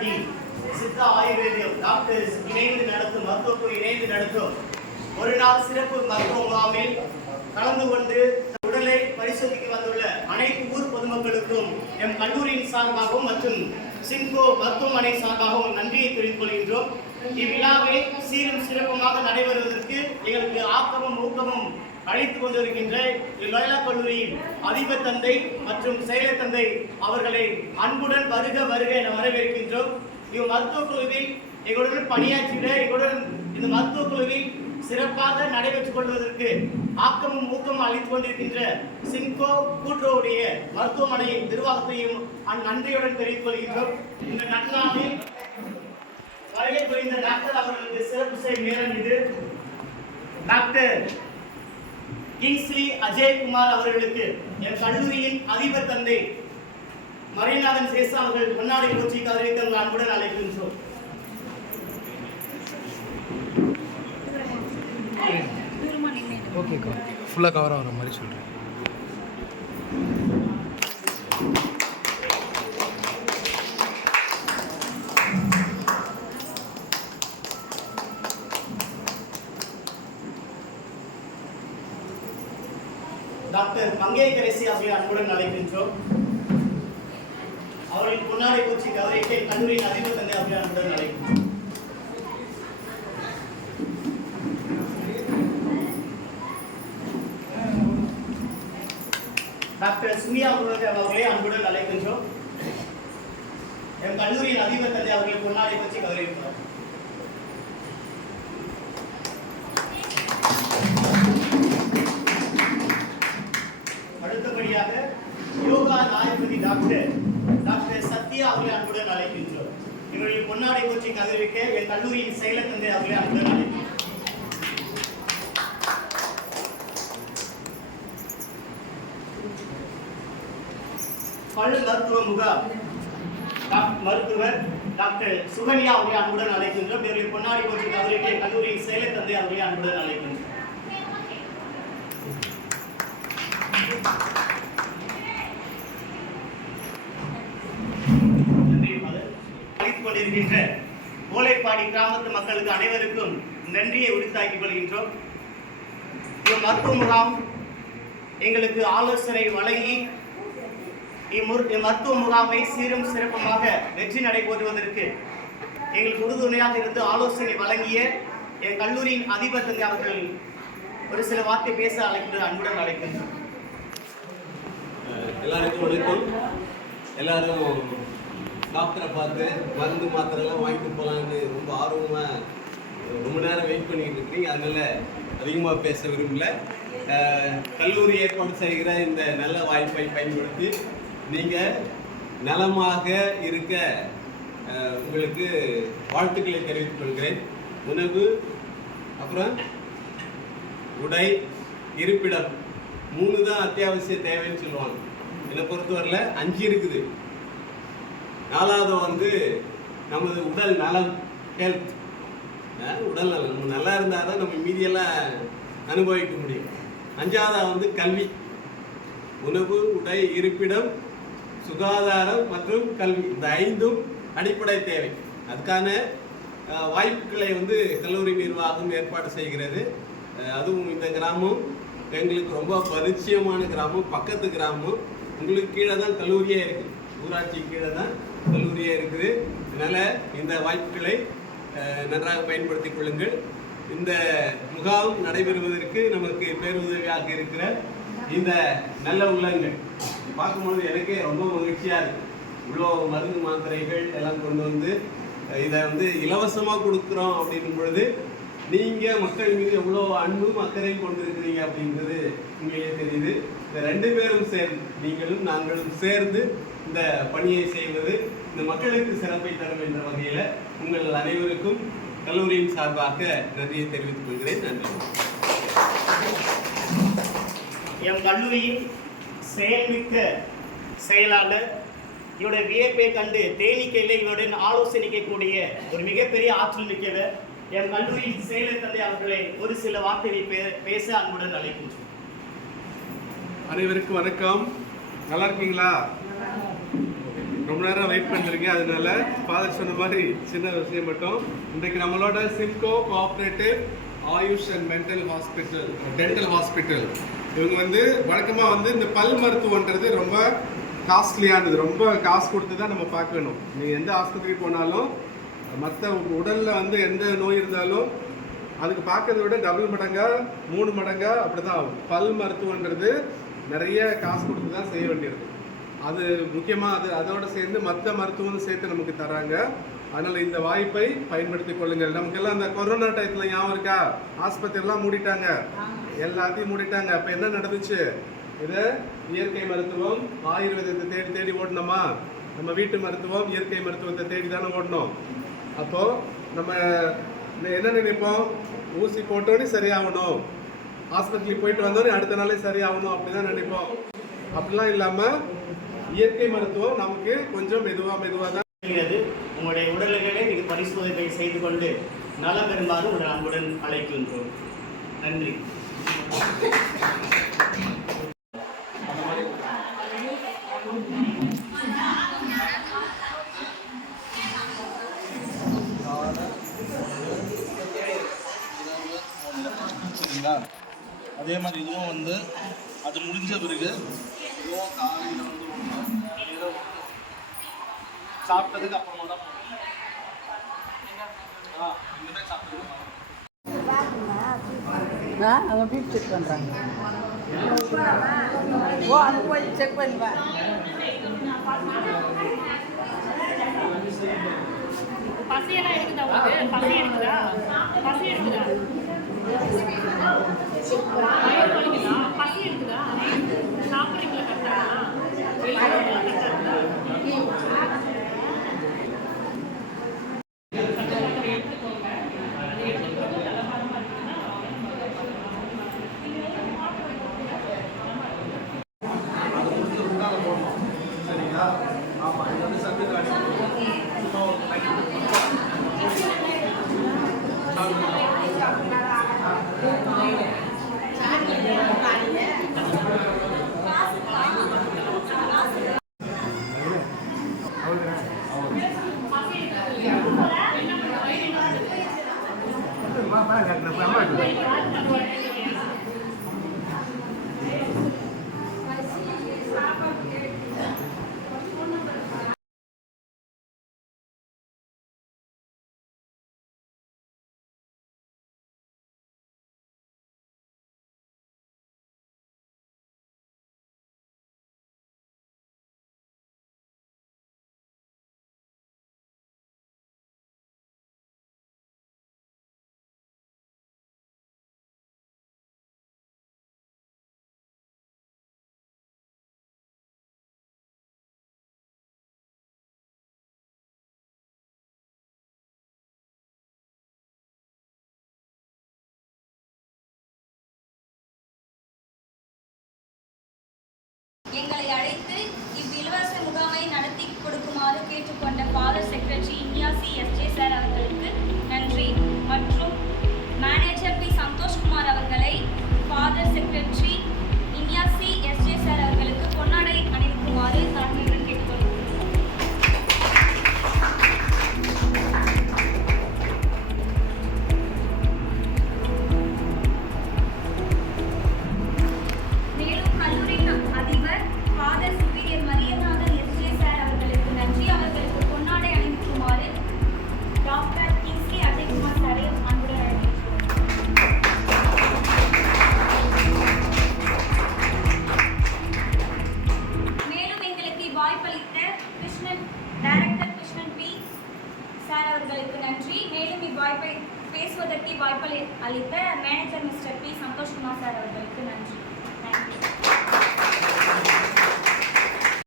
Homeopathy Siddha ஆயுர்வேதம் doctors இணைந்து நடத்தும் மருத்துவக்குழு இணைந்து நடத்தும். ஒரு நாள் சிறப்பு மருத்துவ முகாமில் கலந்து கொண்டு உடலை பரிசோதிக்க வந்துள்ள அனைத்து ஊர் பொதுமக்களுக்கும் எம் கல்லூரியின் சார்பாகவும் மற்றும் சிங்கோ மருத்துவமனை சார்பாகவும் நன்றியை தெரிவித்துக் கொள்கின்றோம். இவ்விழாவை சீரும் சிறப்புமாக நடைபெறுவதற்கு எங்களுக்கு ஆக்கமும் ஊக்கமும் அழைத்துக் கொண்டிருக்கின்ற லோயலா கல்லூரியின் அதிப தந்தை மற்றும் செயலத்தந்தை அவர்களை அன்புடன் வருக வருக என வரவேற்கின்றோம். இவ் மருத்துவக் குழுவில் எங்களுடன் பணியாற்றிட எங்களுடன் இந்த மருத்துவக் குழுவில் சிறப்பாக நடைபெற்றுக் கொள்வதற்கு ஆக்கமும் ஊக்கமும் அளித்துக் கொண்டிருக்கின்ற சின்கோ கூட்டுறவுடைய மருத்துவமனையின் நிர்வாகத்தையும் நன்றியுடன் தெரிவித்துக் கொள்கின்றோம். இந்த நன்னாளில் வருகை புரிந்த டாக்டர் அவர்களுக்கு சிறப்பு செய்யும் நேரம் இது. டாக்டர் கிங்ஸ்லி அஜய்குமார் அவர்களுக்கு என் கல்லூரியின் அதிபர் தந்தை மறைநாதன் சேசா அவர்கள் பொன்னாடை பூச்சிக்கு அறிவிக்க உங்கள் அன்புடன் அழைக்கின்றோம். ஓகேக்கா ஃபுல்லாக கவர் ஆகிற மாதிரி சொல்கிறேன் டாக்டர் மங்கேகரசி அவர்களை அன்புடன் அழைக்கின்றோம். அவர்கள் பொன்னாடை பூச்சி கவரிக்கை கல்லூரியின் அதிபர் தந்தை அவர்களை அன்புடன் அழைக்கின்றோம். டாக்டர் சுமியா அவர்கள் அவர்களை அன்புடன் அழைக்கின்றோம். என் கல்லூரியின் அதிபர் தந்தை அவர்களை பொன்னாடை பூச்சி கவரிக்கிறார் அடுத்தபடியாக யோகா நாயபதி டாக்டர் டாக்டர் சத்யா அவர்களை அன்புடன் அழைக்கின்றோம் எங்களுடைய பொன்னாடை போற்றி கதிர்விக்க என் கல்லூரியின் செயலர் தந்தை அவர்களை அன்புடன் பல் மருத்துவ முகாம். மருத்துவர் டாக்டர் சுகன்யா அவர்களை அன்புடன் அழைக்கின்றோம். இவருடைய பொன்னாடி போற்றி கதிர்விக்க என் கல்லூரியின் செயலர் தந்தை அவர்களை அன்புடன் அழைக்கின்றோம். அழைத்துக் கொண்டிருக்கின்ற மூளைப்பாடி கிராமத்து மக்களுக்கு அனைவருக்கும் நன்றியை உரித்தாக்கிக் கொள்கின்றோம். இந்த மருத்துவ முகாம் எங்களுக்கு ஆலோசனை வழங்கி இம்முர் இம்மருத்துவ முகாமை சீரும் சிறப்புமாக வெற்றி நடைபெறுவதற்கு எங்களுக்கு உறுதுணையாக இருந்து ஆலோசனை வழங்கிய என் கல்லூரியின் அதிபர் தந்தை அவர்கள் ஒரு சில வார்த்தை பேச அழைக்கின்ற அன்புடன் அழைக்கின்றோம். எல்லாருக்கும் வணக்கம். எல்லாரும் டாக்டரை பார்த்து மருந்து மாத்திரைலாம் வாங்கிட்டு போகலான்னு ரொம்ப ஆர்வமாக ரொம்ப நேரம் வெயிட் பண்ணிக்கிட்டு இருக்கீங்க. அதனால் அதிகமாக பேச விரும்பல. கல்லூரி ஏற்பாடு செய்கிற இந்த நல்ல வாய்ப்பை பயன்படுத்தி நீங்கள் நலமாக இருக்க உங்களுக்கு வாழ்த்துக்களை தெரிவித்துக் கொள்கிறேன். உணவு அப்புறம் உடை இருப்பிடம். மூணு தான் அத்தியாவசிய தேவைன்னு சொல்லுவாங்க. என்னை பொறுத்தவரையில் அஞ்சு இருக்குது. நாலாவது வந்து நமது உடல் நலம் ஹெல்த் உடல் நலம். நம்ம நல்லா இருந்தால் தான் நம்ம மீதியெல்லாம் அனுபவிக்க முடியும். அஞ்சாவதாக வந்து கல்வி. உணவு உடை இருப்பிடம் சுகாதாரம் மற்றும் கல்வி. இந்த ஐந்தும் அடிப்படை தேவை. அதுக்கான வாய்ப்புகளை வந்து கல்லூரி நிர்வாகம் ஏற்பாடு செய்கிறது. அதுவும் இந்த கிராமம். எங்களுக்கு ரொம்ப பரிச்சயமான கிராமம். பக்கத்து கிராமம். உங்களுக்கு கீழே தான் கல்லூரியே இருக்குது ஊராட்சி கீழே தான் கல்லூரியே இருக்குது. அதனால் இந்த வாய்ப்புகளை நன்றாக பயன்படுத்திக் கொள்ளுங்கள். இந்த முகாம் நடைபெறுவதற்கு நமக்கு பேருதவியாக இருக்கிற இந்த நல்ல உள்ளங்கள். பார்க்கும்போது எனக்கே ரொம்ப மகிழ்ச்சியாக இருக்கு. இவ்வளோ மருந்து மாத்திரைகள் எல்லாம் கொண்டு வந்து இதை வந்து இலவசமாக கொடுக்குறோம் அப்படின்னும் பொழுது நீங்கள் மக்கள் மீது எவ்வளோ அன்பும் அக்கறையும் கொண்டிருக்கிறீங்க அப்படின்றது உண்மையிலே தெரியுது. இந்த ரெண்டு பேரும் சேர்ந்து நீங்களும் நாங்களும் சேர்ந்து இந்த பணியை செய்வது இந்த மக்களுக்கு சிறப்பை தரும் என்ற வகையில் உங்கள் அனைவருக்கும் கல்லூரியின் சார்பாக நன்றியை தெரிவித்துக் கொள்கிறேன். நன்றி. என் கல்லூரியின் செயல்மிக்க செயலாளர் இவருடைய வியப்பை கண்டு தேனிக்கையில் இவருடன் ஆலோசனைக்கக்கூடிய ஒரு மிகப்பெரிய ஆற்றல் மிக்கவர் என் கல்லூரியின் செயலர் தந்தை அவர்களை ஒரு சில வார்த்தைகளை பே- பேச அன்புடன் அழைக்கின்றோம். அனைவருக்கும் வணக்கம். நல்லா இருக்கீங்களா? ரொம்ப நேரம் வெயிட் பண்ணுறீங்க அதனால ஃபாதர் சொன்ன மாதிரி சின்ன விஷயம் மட்டும். இன்றைக்கு நம்மளோட Simco cooperative AYUSH and mental hospital dental hospital இவங்க வந்து வழக்கமாக வந்து இந்த பல் மருத்துவன்றது ரொம்ப காஸ்ட்லியானது ரொம்ப காசு கொடுத்து தான் நம்ம பார்க்கணும். நீங்கள் எந்த ஆஸ்பத்திரி போனாலும் மற்ற உடலில் வந்து எந்த நோய் இருந்தாலும் அதுக்கு பார்க்கறத விட டபுள் மடங்கா மூணு மடங்கா அப்படி தான் ஆகும். பல் மருத்துவன்றது நிறைய காசு கொடுத்து தான் செய்ய வேண்டியிருக்கும் அது முக்கியமாக அது அதோட சேர்ந்து மற்ற மருத்துவம் சேர்த்து நமக்கு தராங்க. அதனால் இந்த வாய்ப்பை பயன்படுத்தி கொள்ளுங்கள். நமக்கெல்லாம் அந்த கொரோனா டயத்தில் ஞாபகம் இருக்கா? ஆஸ்பத்திரிலாம் மூடிட்டாங்க. எல்லாத்தையும் மூடிட்டாங்க. அப்போ என்ன நடந்துச்சு? இதை இயற்கை மருத்துவம் ஆயுர்வேதத்தை தேடி தேடி ஓடணுமா? நம்ம வீட்டு மருத்துவம் இயற்கை மருத்துவத்தை தேடி தானே ஓடணும். அப்போது நம்ம என்ன நினைப்போம்? ஊசி போட்டோன்னே சரியாகணும். ஆஸ்பத்திரிக்கு போயிட்டு வந்தோடனே அடுத்த நாளே சரியாகணும் அப்படிதான் நினைப்போம். அப்படிலாம் இல்லாமல் இயற்கை மருத்துவம் நமக்கு கொஞ்சம் மெதுவாக மெதுவாக தான் உங்களுடைய உடல்களை நீங்கள் பரிசோதனை செய்து கொண்டு நலம் பெருமாறு உங்கள் அன்புடன் அழைக்கின்றோம். நன்றி. அதே மாதிரி இதுவும் வந்து அது முடிஞ்ச பிறகு இதுவும் காலையில் வந்து சாப்பிட்டதுக்கு அப்புறமா தான். ஆ அவங்க பீப் செக் பண்ணுறாங்க ஓ அங்கே போய் செக் பண்ணி வா பசியெல்லாம் எடுக்குதா பசி எடுக்குதா? பசி எடுக்குதா? வயிறு கரெக்டாக வெளியே எங்களை அழைத்து இவ்விலவச முகாமை நடத்தி கொடுக்குமாறு கேட்டுக்கொண்ட father secretary Ignatius S J sir